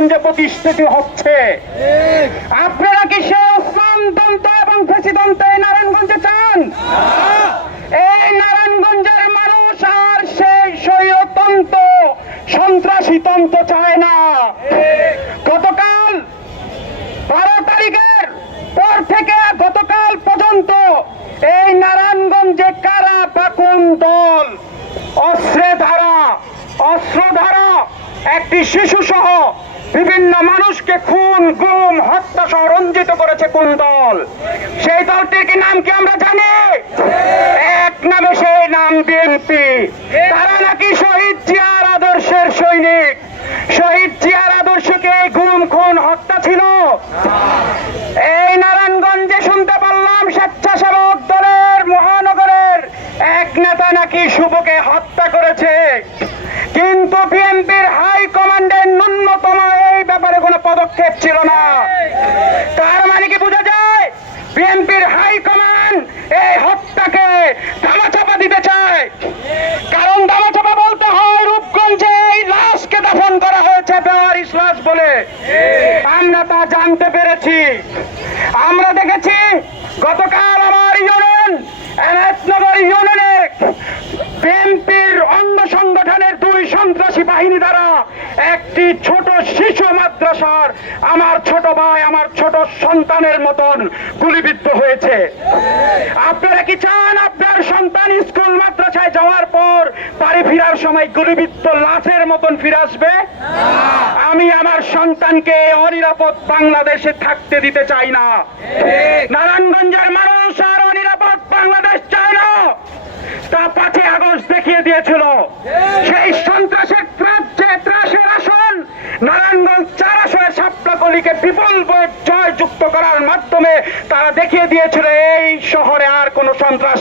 নারায়ণগঞ্জে প্রতিষ্ঠিত হচ্ছে। আপনারা কি সে ওসমান তন্ত্র এবং ফেসি তন্ত্র এই নারায়ণগঞ্জে চান? এই নারায়ণগঞ্জের মানুষ আর সেই স্বৈরতন্ত্র সন্ত্রাসী তন্ত্র চায় না। গতকাল 12 তারিখের পর থেকে গতকাল পর্যন্ত এই নারায়ণগঞ্জে কারা বা কোন দল অস্ত্রধারা একটি শিশু সহ বিভিন্ন মানুষকে খুন গুম হত্যা সহ রঞ্জিত করেছে কোন দল? সেই দলটির কি নাম কি আমরা জানি? এক নামে সেই নাম বিএনপি। তারা নাকি শহীদ জিয়ার আদর্শের সৈনিক। শহীদ জিয়ার আদর্শকে গুম খুন হত্যা ছিল। এই নারায়ণগঞ্জে শুনতে পারলাম স্বেচ্ছাসেবক দলের মহানগরের এক নেতা নাকি শুভকে হত্যা করেছে, কিন্তু বিএনপির হাই কমান্ডের ন্যূনতম এই ব্যাপারে কোনো পদক্ষেপ ছিল না। তার মানে কি বোঝা যায় বিএনপির হাই কমান্ড এই হত্যাকে ধামাচাপা দিতে চায়? কারণ ধামাচাপা বলতে হয় রূপগঞ্জে এই লাশকে দাফন করা হয়েছে বেওয়ারিশ লাশ বলে। আমরা তা জানতে পেরেছি। আমরা দেখেছি গতকাল আমার ইউনিয়ন এনায়েতনগর ইউনিয়নে বিএনপির অঙ্গ সংগঠনের 2 সন্ত্রাসী বাহিনী দ্বারা একটি ছোট শিশু মাদ্রাসার আমার ছোট ভাই আমার ছোট সন্তানের মতন গুলিবিদ্ধ হয়েছে। আপনারা কি চান আপনার সন্তান স্কুল মাদ্রাসায় যাওয়ার পর বাড়ি ফেরার সময় গুলিবিদ্ধ লাশের মতন ফিরে আসবে? আমি আমার সন্তানকে অনিরাপদ বাংলাদেশে থাকতে দিতে চাই না। নারায়ণগঞ্জের মানুষ আর অনিরাপদ বাংলাদেশ চায় না। তা 5 আগস্ট দেখিয়ে দিয়েছিল। সেই সন্ত্রাসের ত্রাসের আসন নারায়ণগঞ্জ 4 আসনে সাপলাকলিকে বিপুল জয় যুক্ত করার মাধ্যমে তারা দেখিয়ে দিয়েছিল এই শহরে আর কোন সন্ত্রাস